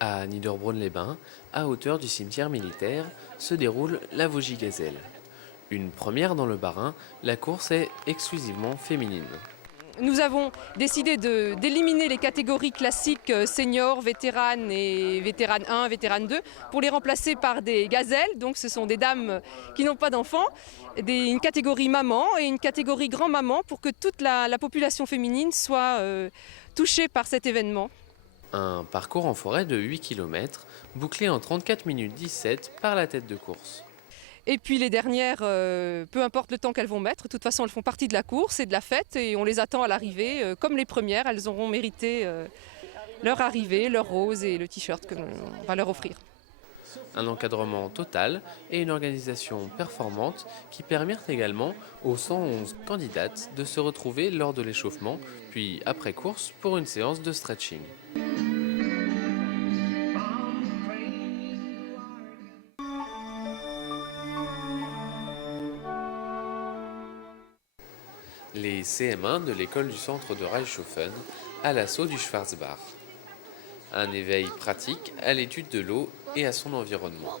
À Niederbronn-les-Bains, à hauteur du cimetière militaire, se déroule la Vosgy-Gazelle. Une première dans le Bas-Rhin, la course est exclusivement féminine. Nous avons décidé d'éliminer les catégories classiques seniors, vétéranes et vétéranes 1, vétéranes 2 pour les remplacer par des gazelles. Donc ce sont des dames qui n'ont pas d'enfants, une catégorie maman et une catégorie grand-maman pour que toute la population féminine soit touchée par cet événement. Un parcours en forêt de 8 km, bouclé en 34 minutes 17 par la tête de course. Et puis les dernières, peu importe le temps qu'elles vont mettre, de toute façon elles font partie de la course et de la fête et on les attend à l'arrivée. Comme les premières, elles auront mérité leur arrivée, leur rose et le t-shirt que l'on va leur offrir. Un encadrement total et une organisation performante qui permirent également aux 111 candidates de se retrouver lors de l'échauffement, puis après course pour une séance de stretching. Les CM1 de l'école du centre de Reichshofen à l'assaut du Schwarzbach. Un éveil pratique à l'étude de l'eau et à son environnement.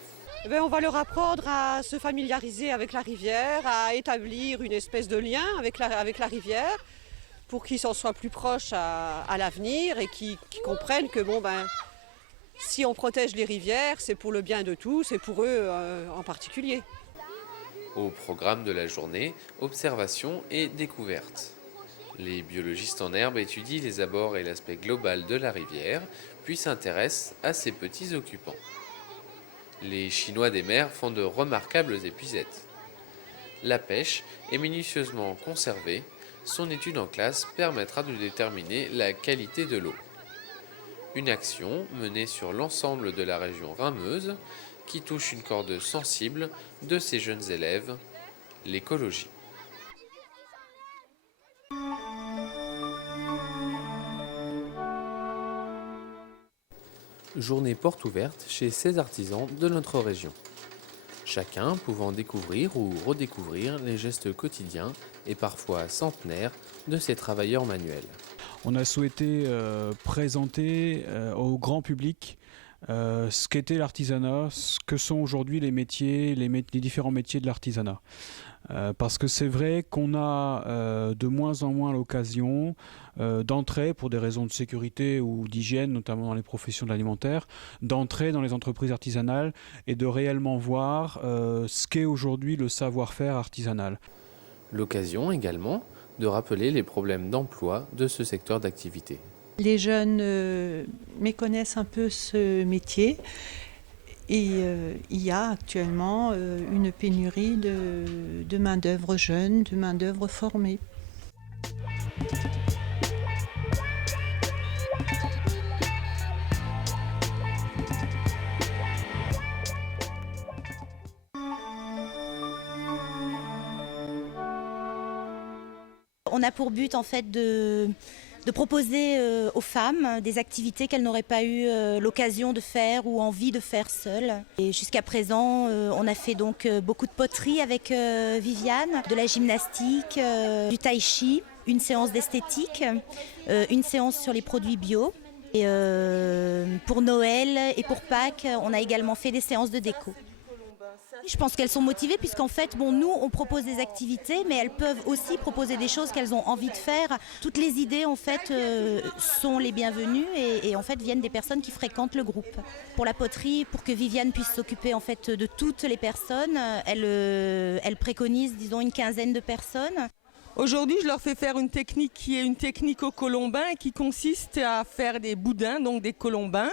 On va leur apprendre à se familiariser avec la rivière, à établir une espèce de lien avec la rivière pour qu'ils s'en soient plus proches à l'avenir et qu'ils comprennent que si on protège les rivières, c'est pour le bien de tous et pour eux en particulier. Au programme de la journée, observation et découverte. Les biologistes en herbe étudient les abords et l'aspect global de la rivière, puis s'intéressent à ses petits occupants. Les Chinois des mers font de remarquables épuisettes. La pêche est minutieusement conservée. Son étude en classe permettra de déterminer la qualité de l'eau. Une action menée sur l'ensemble de la région Rhin-Meuse qui touche une corde sensible de ces jeunes élèves, l'écologie. journée porte ouverte chez 16 artisans de notre région. Chacun pouvant découvrir ou redécouvrir les gestes quotidiens et parfois centenaires de ces travailleurs manuels. On a souhaité présenter au grand public ce qu'était l'artisanat, ce que sont aujourd'hui les métiers, les différents métiers de l'artisanat. Parce que c'est vrai qu'on a de moins en moins l'occasion d'entrer, pour des raisons de sécurité ou d'hygiène, notamment dans les professions de l'alimentaire, d'entrer dans les entreprises artisanales et de réellement voir ce qu'est aujourd'hui le savoir-faire artisanal. L'occasion également de rappeler les problèmes d'emploi de ce secteur d'activité. Les jeunes méconnaissent un peu ce métier. Et il y a actuellement une pénurie de main-d'œuvre jeune, de main-d'œuvre formée. On a pour but en fait de proposer aux femmes des activités qu'elles n'auraient pas eu l'occasion de faire ou envie de faire seules. Et jusqu'à présent, on a fait donc beaucoup de poterie avec Viviane, de la gymnastique, du tai chi, une séance d'esthétique, une séance sur les produits bio. Et pour Noël et pour Pâques, on a également fait des séances de déco. Je pense qu'elles sont motivées puisqu'en fait, nous, on propose des activités, mais elles peuvent aussi proposer des choses qu'elles ont envie de faire. Toutes les idées, en fait, sont les bienvenues et en fait, viennent des personnes qui fréquentent le groupe. Pour la poterie, pour que Viviane puisse s'occuper en fait de toutes les personnes, elle préconise, disons, une quinzaine de personnes. Aujourd'hui, je leur fais faire une technique qui est une technique au colombin et qui consiste à faire des boudins, donc des colombins,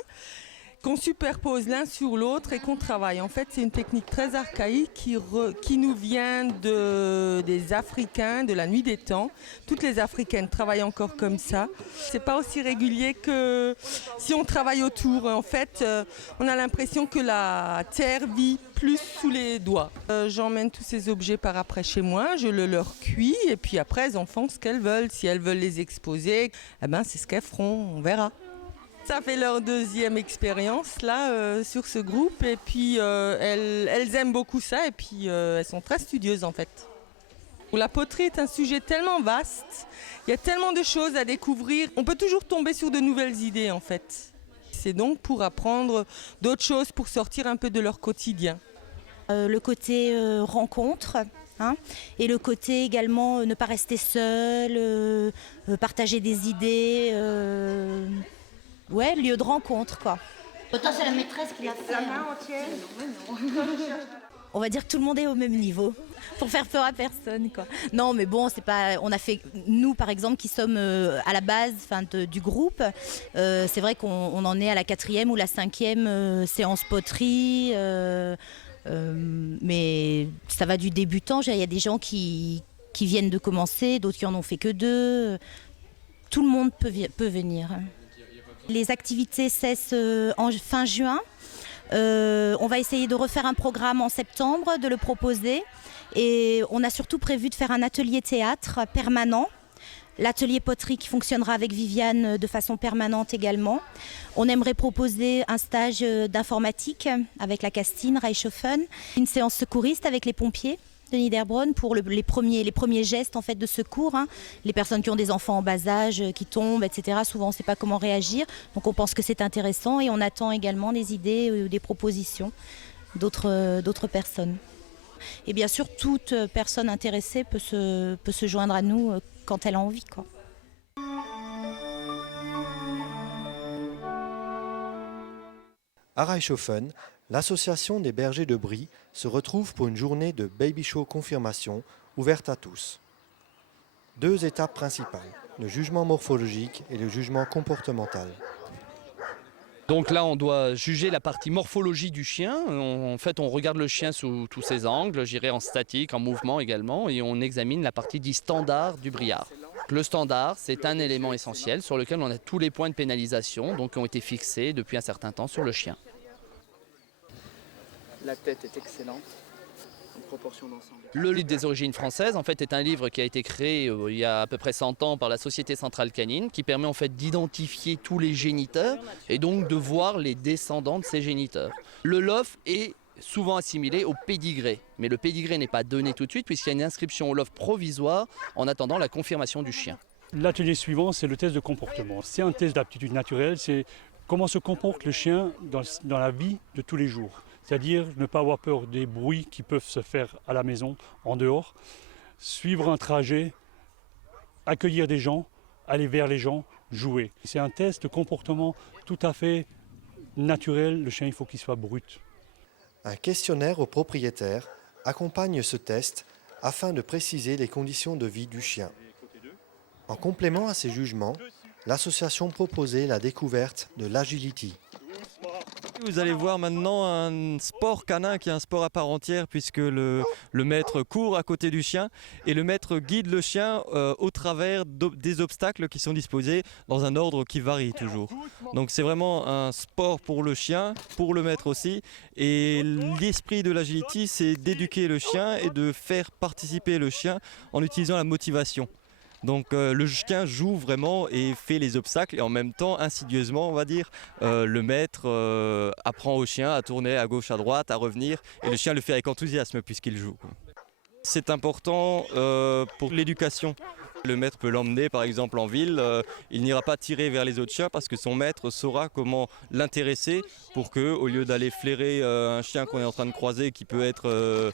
qu'on superpose l'un sur l'autre et qu'on travaille. En fait, c'est une technique très archaïque qui nous vient des Africains, de la nuit des temps. Toutes les Africaines travaillent encore comme ça. C'est pas aussi régulier que si on travaille autour. En fait, on a l'impression que la terre vit plus sous les doigts. J'emmène tous ces objets par après chez moi, je le leur cuis et puis après, elles en font ce qu'elles veulent. Si elles veulent les exposer, c'est ce qu'elles feront, on verra. Ça fait leur deuxième expérience là sur ce groupe et puis elles aiment beaucoup ça et puis elles sont très studieuses en fait. La poterie est un sujet tellement vaste, il y a tellement de choses à découvrir, on peut toujours tomber sur de nouvelles idées en fait. C'est donc pour apprendre d'autres choses, pour sortir un peu de leur quotidien. Le côté rencontre. Et le côté également ne pas rester seul, partager des idées. Lieu de rencontre, quoi. Autant c'est la maîtresse qui l'a fait. La main entière. On va dire que tout le monde est au même niveau, pour faire peur à personne, quoi. Non, mais bon, c'est pas. On a fait, nous, par exemple, qui sommes à la base, du groupe. C'est vrai qu'on en est à la 4e ou la 5e séance poterie. Mais ça va du débutant. Il y a des gens qui viennent de commencer, d'autres qui en ont fait que 2. Tout le monde peut venir. Les activités cessent en fin juin. On va essayer de refaire un programme en septembre, de le proposer. Et on a surtout prévu de faire un atelier théâtre permanent. L'atelier poterie qui fonctionnera avec Viviane de façon permanente également. On aimerait proposer un stage d'informatique avec la Castine Reichshofen. Une séance secouriste avec les pompiers de Niederbronn pour les premiers gestes en fait de secours. Les personnes qui ont des enfants en bas âge, qui tombent, etc. Souvent on ne sait pas comment réagir. Donc on pense que c'est intéressant et on attend également des idées ou des propositions d'autres personnes. Et bien sûr, toute personne intéressée peut se joindre à nous quand elle a envie, quoi. À Reichshofen, l'association des bergers de Brie se retrouve pour une journée de baby show confirmation ouverte à tous. 2 étapes principales, le jugement morphologique et le jugement comportemental. Donc là, on doit juger la partie morphologie du chien. En fait, on regarde le chien sous tous ses angles, j'irai en statique, en mouvement également, et on examine la partie dite standard du briard. Le standard, c'est un élément essentiel sur lequel on a tous les points de pénalisation, donc qui ont été fixés depuis un certain temps sur le chien. La tête est excellente. Le livre des origines françaises en fait, est un livre qui a été créé il y a à peu près 100 ans par la Société centrale canine, qui permet en fait d'identifier tous les géniteurs et donc de voir les descendants de ces géniteurs. Le LOF est souvent assimilé au pédigré, mais le pédigré n'est pas donné tout de suite puisqu'il y a une inscription au LOF provisoire en attendant la confirmation du chien. L'atelier suivant, c'est le test de comportement. C'est un test d'aptitude naturelle, c'est comment se comporte le chien dans la vie de tous les jours. C'est-à-dire ne pas avoir peur des bruits qui peuvent se faire à la maison, en dehors, suivre un trajet, accueillir des gens, aller vers les gens, jouer. C'est un test de comportement tout à fait naturel. Le chien, il faut qu'il soit brut. Un questionnaire au propriétaire accompagne ce test afin de préciser les conditions de vie du chien. En complément à ces jugements, l'association proposait la découverte de l'agility. Vous allez voir maintenant un sport canin qui est un sport à part entière puisque le maître court à côté du chien et le maître guide le chien au travers des obstacles qui sont disposés dans un ordre qui varie toujours. Donc c'est vraiment un sport pour le chien, pour le maître aussi. Et l'esprit de l'agility, c'est d'éduquer le chien et de faire participer le chien en utilisant la motivation. Donc le chien joue vraiment et fait les obstacles et en même temps, insidieusement on va dire, le maître apprend au chien à tourner à gauche, à droite, à revenir et le chien le fait avec enthousiasme puisqu'il joue. C'est important pour l'éducation. Le maître peut l'emmener par exemple en ville, il n'ira pas tirer vers les autres chiens parce que son maître saura comment l'intéresser pour que, au lieu d'aller flairer un chien qu'on est en train de croiser qui peut être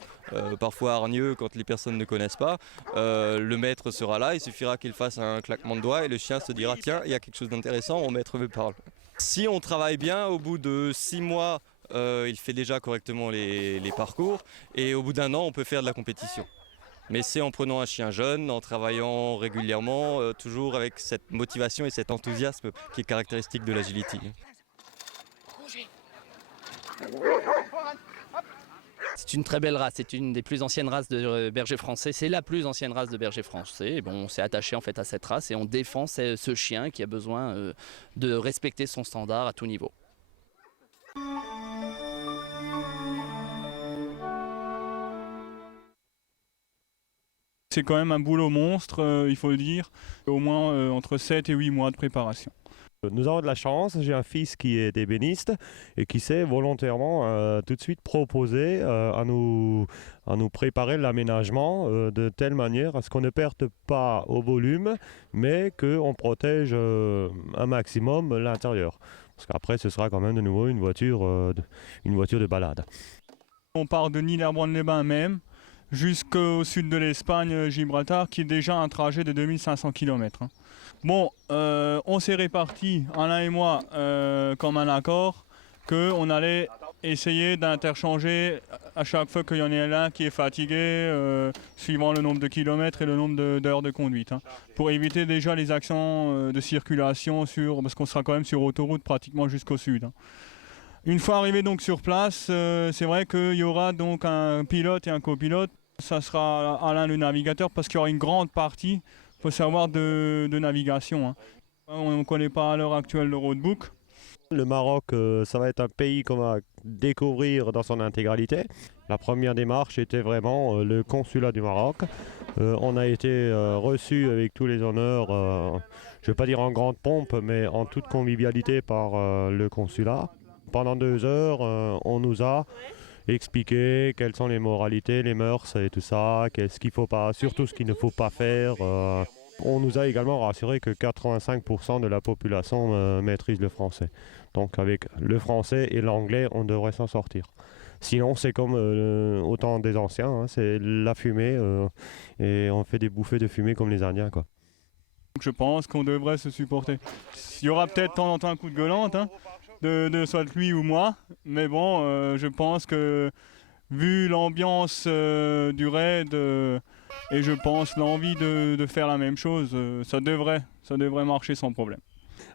parfois hargneux quand les personnes ne connaissent pas, le maître sera là, il suffira qu'il fasse un claquement de doigts et le chien se dira tiens, il y a quelque chose d'intéressant, mon maître me parle. Si on travaille bien, au bout de 6 mois, il fait déjà correctement les parcours et au bout d'1 an, on peut faire de la compétition. Mais c'est en prenant un chien jeune, en travaillant régulièrement, toujours avec cette motivation et cet enthousiasme qui est caractéristique de l'agility. C'est une très belle race, c'est une des plus anciennes races de bergers français, c'est la plus ancienne race de bergers français. Et bon, on s'est attaché en fait à cette race et on défend ce chien qui a besoin de respecter son standard à tout niveau. C'est quand même un boulot monstre, il faut le dire, au moins entre 7 et 8 mois de préparation. Nous avons de la chance, j'ai un fils qui est ébéniste et qui s'est volontairement tout de suite proposé à nous préparer l'aménagement de telle manière à ce qu'on ne perde pas au volume, mais qu'on protège un maximum l'intérieur. Parce qu'après ce sera quand même de nouveau une voiture de balade. On part de Nîmes-les-Bains même, jusqu'au sud de l'Espagne, Gibraltar, qui est déjà un trajet de 2500 km. Bon, on s'est répartis, Alain et moi, comme un accord, qu'on allait essayer d'interchanger à chaque fois qu'il y en ait l'un qui est fatigué, suivant le nombre de kilomètres et le nombre d'heures de conduite, pour éviter déjà les accidents de circulation, parce qu'on sera quand même sur autoroute pratiquement jusqu'au sud. Une fois arrivé donc sur place, c'est vrai qu'il y aura donc un pilote et un copilote. Ça sera Alain le navigateur parce qu'il y aura une grande partie, il faut savoir, de navigation. On ne connaît pas à l'heure actuelle le roadbook. Le Maroc, ça va être un pays qu'on va découvrir dans son intégralité. La première démarche était vraiment le consulat du Maroc. On a été reçus avec tous les honneurs, je ne vais pas dire en grande pompe, mais en toute convivialité par le consulat. Pendant 2 heures, on nous a expliqué quelles sont les moralités, les mœurs et tout ça, qu'est-ce qu'il faut pas, surtout ce qu'il ne faut pas faire. On nous a également rassuré que 85% de la population maîtrise le français. Donc avec le français et l'anglais, on devrait s'en sortir. Sinon, c'est comme au temps des anciens, c'est la fumée et on fait des bouffées de fumée comme les Indiens, quoi. Je pense qu'on devrait se supporter. Il y aura peut-être de temps en temps un coup de gueulante, de soit lui ou moi, mais bon, je pense que vu l'ambiance du raid et je pense l'envie de faire la même chose, ça devrait marcher sans problème.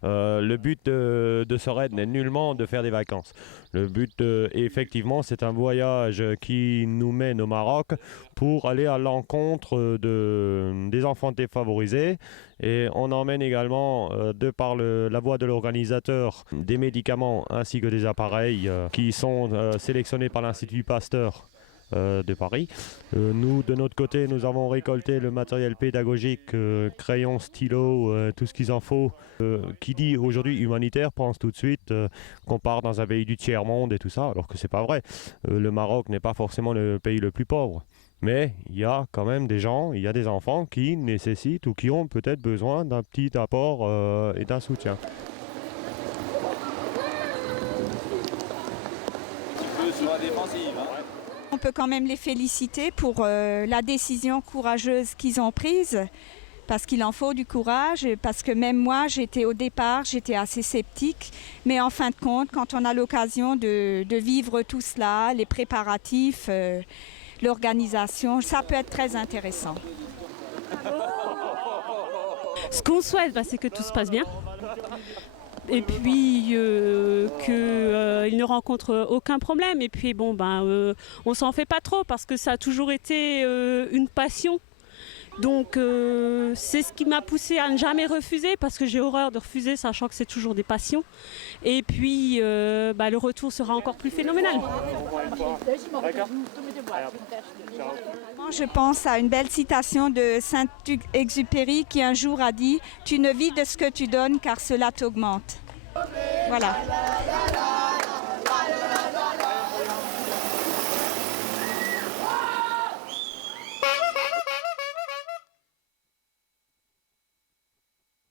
Le but de ce raid n'est nullement de faire des vacances. Le but, effectivement, c'est un voyage qui nous mène au Maroc pour aller à l'encontre des enfants défavorisés. Et on emmène également, de par la voie de l'organisateur, des médicaments ainsi que des appareils qui sont sélectionnés par l'Institut Pasteur de Paris. Nous, de notre côté, nous avons récolté le matériel pédagogique, crayons, stylos, tout ce qu'il en faut. Qui dit aujourd'hui humanitaire pense tout de suite qu'on part dans un pays du tiers-monde et tout ça, alors que c'est pas vrai. Le Maroc n'est pas forcément le pays le plus pauvre. Mais il y a quand même des gens, il y a des enfants qui nécessitent ou qui ont peut-être besoin d'un petit apport et d'un soutien. Sur la défensive, hein. On peut quand même les féliciter pour la décision courageuse qu'ils ont prise, parce qu'il en faut du courage, parce que même moi, au départ, j'étais assez sceptique, mais en fin de compte, quand on a l'occasion de vivre tout cela, les préparatifs, l'organisation, ça peut être très intéressant. Ce qu'on souhaite, c'est que tout se passe bien. Et puis qu'ils ne rencontrent aucun problème. Et puis on s'en fait pas trop parce que ça a toujours été une passion. Donc c'est ce qui m'a poussée à ne jamais refuser parce que j'ai horreur de refuser, sachant que c'est toujours des passions. Et puis le retour sera encore plus phénoménal. Je pense à une belle citation de Saint-Exupéry qui un jour a dit « Tu ne vis de ce que tu donnes car cela t'augmente ». Voilà.